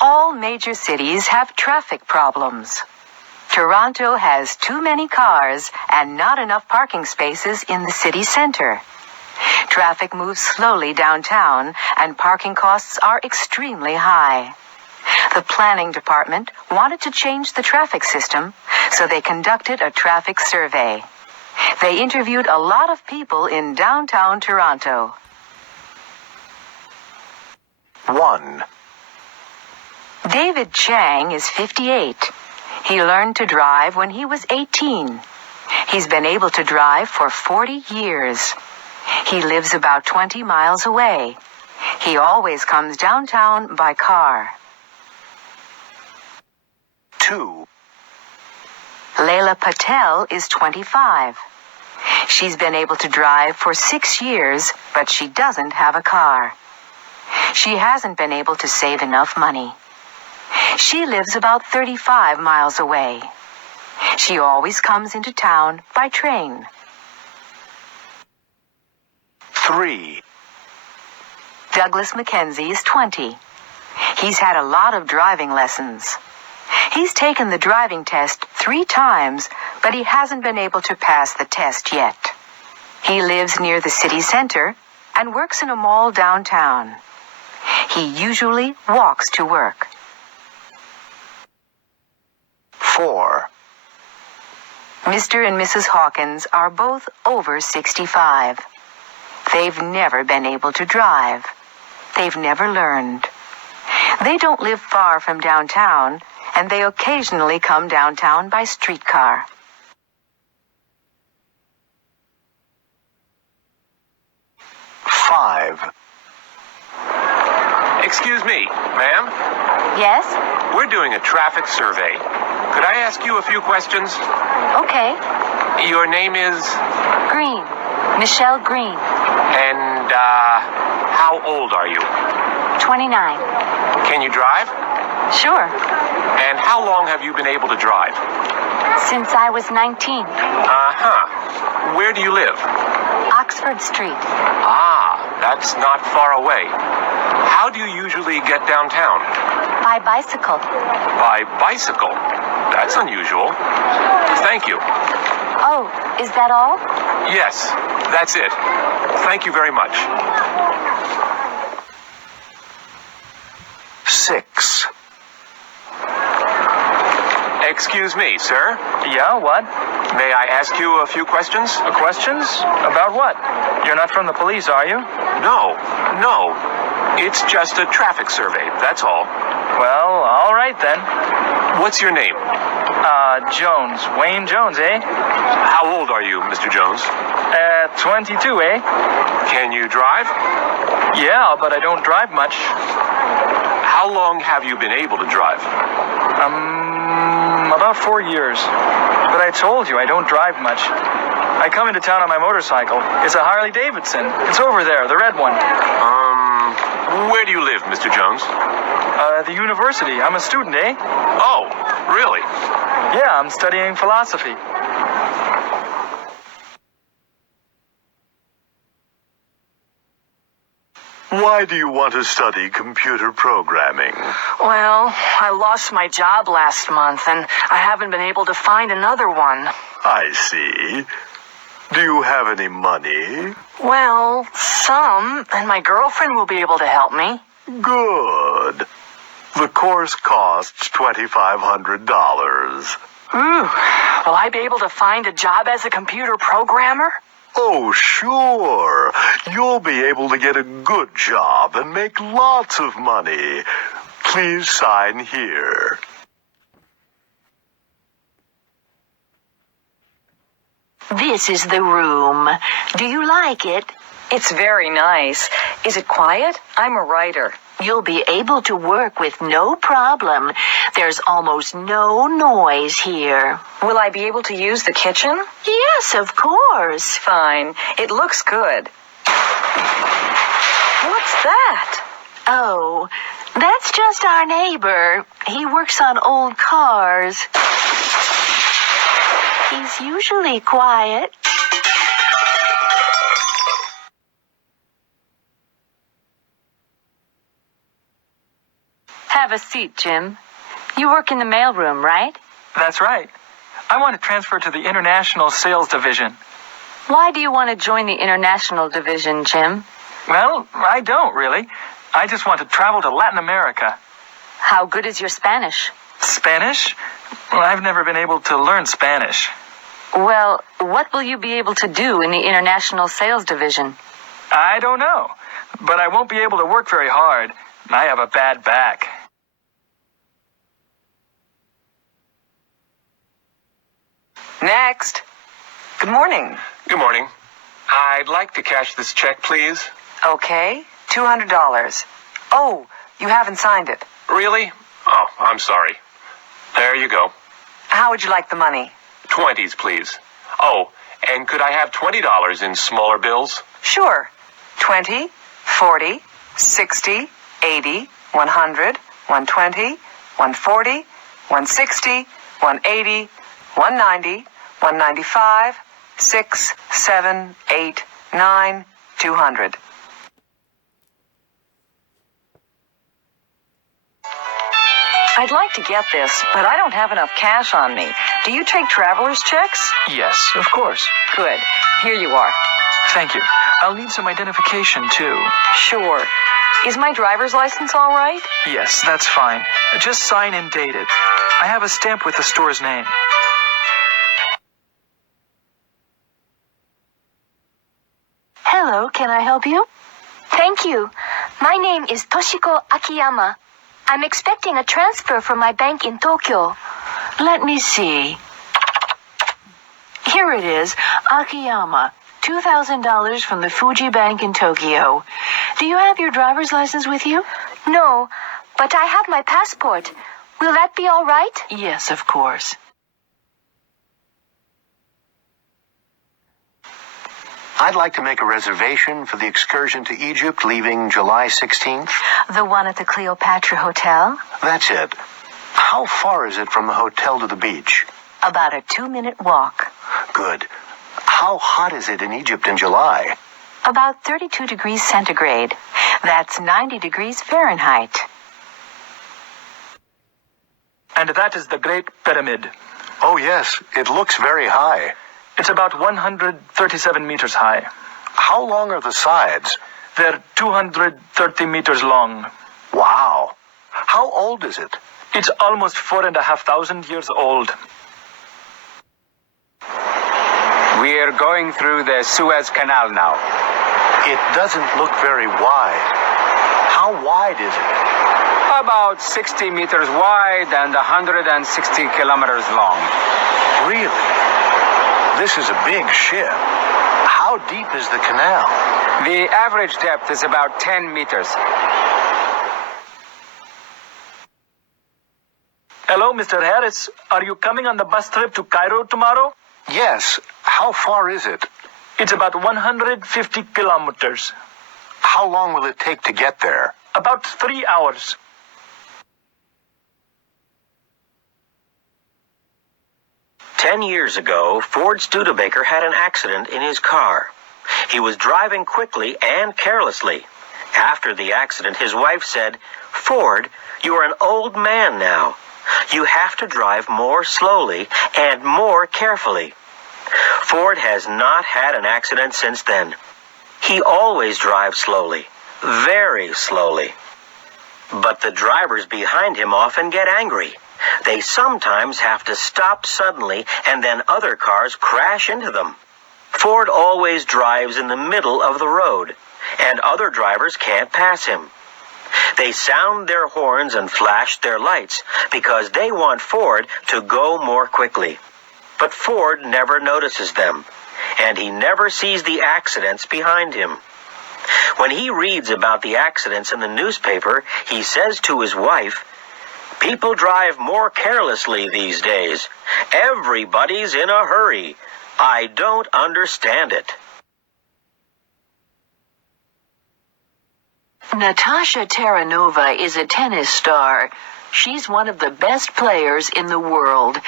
All major cities have traffic problems. Toronto has too many cars and not enough parking spaces in the city center. Traffic moves slowly downtown and parking costs are extremely high. The planning department wanted to change the traffic system, so they conducted a traffic survey. They interviewed a lot of people in downtown Toronto. 1. David Chang is 58. He learned to drive when he was 18. He's been able to drive for 40 years. He lives about 20 miles away. He always comes downtown by car. 2. Leila Patel is 25. She's been able to drive for 6 years, but she doesn't have a car. She hasn't been able to save enough money. She lives about 35 miles away. She always comes into town by train. 3. Douglas McKenzie is 20. He's had a lot of driving lessons. He's taken the driving test 3 times, but he hasn't been able to pass the test yet. He lives near the city center and works in a mall downtown. He usually walks to work. 4. Mr. and Mrs. Hawkins are both over 65. They've never been able to drive. They've never learned. They don't live far from downtown, and they occasionally come downtown by streetcar. 5. Excuse me, ma'am. Yes? We're doing a traffic survey. Could I ask you a few questions? Okay. Your name is? Green. Michelle Green. And, how old are you? 29. Can you drive? Sure. And how long have you been able to drive? Since I was 19. Uh-huh. Where do you live? Oxford Street. Ah, that's not far away. How do you usually get downtown? By bicycle. By bicycle? That's unusual. Thank you. Oh, is that all? Yes, that's it. Thank you very much. 6. Excuse me, sir. Yeah, what? May I ask you a few questions? Questions? About what? You're not from the police, are you? No. It's just a traffic survey, that's all. Well, all right then. What's your name? Jones. Wayne Jones, eh? How old are you, Mr. Jones? 22, eh? Can you drive? Yeah, but I don't drive much. How long have you been able to drive? About 4 years. But I told you, I don't drive much. I come into town on my motorcycle. It's a Harley Davidson. It's over there, the red one. Where do you live, Mr. Jones? The university. I'm a student, eh? Oh, really? Yeah, I'm studying philosophy. Why do you want to study computer programming? Well, I lost my job last month, and I haven't been able to find another one. I see. Do you have any money? Well, some, and my girlfriend will be able to help me. Good. The course costs $2,500. Will I be able to find a job as a computer programmer? Oh, sure. You'll be able to get a good job and make lots of money. Please sign here. This is the room. Do you like it? It's very nice. Is it quiet? I'm a writer. You'll be able to work with no problem. There's almost no noise here. Will I be able to use the kitchen? Yes, of course. Fine. It looks good. What's that? Oh, that's just our neighbor. He works on old cars. He's usually quiet. Have a seat, Jim. You work in the mailroom, right? That's right. I want to transfer to the International Sales Division. Why do you want to join the International Division, Jim? Well, I don't really. I just want to travel to Latin America. How good is your Spanish? Spanish? Well, I've never been able to learn Spanish. Well, what will you be able to do in the International Sales Division? I don't know, but I won't be able to work very hard. I have a bad back. Next. Good morning. Good morning. I'd like to cash this check, please. Okay, $200. Oh, you haven't signed it. Really? Oh, I'm sorry. There you go. How would you like the money? 20s, please. Oh, and could I have $20 in smaller bills? Sure. 20, 40, 60, 80, 100, 120, 140, 160, 180, 190, 195, 6, 7, 8, 9, 200. I'd like to get this, but I don't have enough cash on me. Do you take traveler's checks? Yes, of course. Good. Here you are. Thank you. I'll need some identification, too. Sure. Is my driver's license all right? Yes, that's fine. Just sign and date it. I have a stamp with the store's name. Hello, can I help you? Thank you. My name is Toshiko Akiyama. I'm expecting a transfer from my bank in Tokyo. Let me see. Here it is, Akiyama. $2,000 from the Fuji Bank in Tokyo. Do you have your driver's license with you? No, but I have my passport. Will that be all right? Yes, of course. I'd like to make a reservation for the excursion to Egypt leaving July 16th. The one at the Cleopatra Hotel? That's it. How far is it from the hotel to the beach? About a 2-minute walk. Good. How hot is it in Egypt in July? About 32 degrees centigrade. That's 90 degrees Fahrenheit. And that is the Great Pyramid. Oh, yes. It looks very high. It's about 137 meters high. How long are the sides? They're 230 meters long. Wow. How old is it? It's almost 4,500 years old. We're going through the Suez Canal now. It doesn't look very wide. How wide is it? About 60 meters wide and 160 kilometers long. Really? This is a big ship. How deep is the canal? The average depth is about 10 meters. Hello, Mr. Harris. Are you coming on the bus trip to Cairo tomorrow? Yes. How far is it? It's about 150 kilometers. How long will it take to get there? About 3 hours. Ten years ago, Ford Studebaker had an accident in his car. He was driving quickly and carelessly. After the accident, his wife said, "Ford, you are an old man now. You have to drive more slowly and more carefully." Ford has not had an accident since then. He always drives slowly, very slowly. But the drivers behind him often get angry. They sometimes have to stop suddenly, and then other cars crash into them. Ford always drives in the middle of the road, and other drivers can't pass him. They sound their horns and flash their lights because they want Ford to go more quickly. But Ford never notices them, and he never sees the accidents behind him. When he reads about the accidents in the newspaper, he says to his wife, "People drive more carelessly these days. Everybody's in a hurry. I don't understand it." Natasha Terranova is a tennis star. She's one of the best players in the world.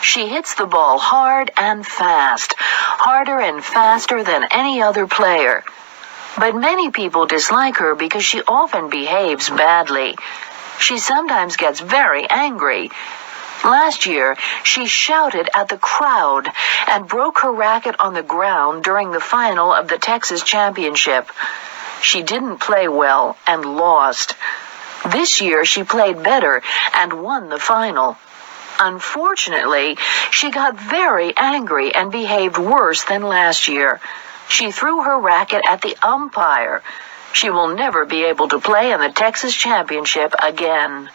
She hits the ball hard and fast, harder and faster than any other player. But many people dislike her because she often behaves badly. She sometimes gets very angry. Last year, she shouted at the crowd and broke her racket on the ground during the final of the Texas Championship. She didn't play well and lost. This year, she played better and won the final. Unfortunately, she got very angry and behaved worse than last year. She threw her racket at the umpire. She will never be able to play in the Texas Championship again.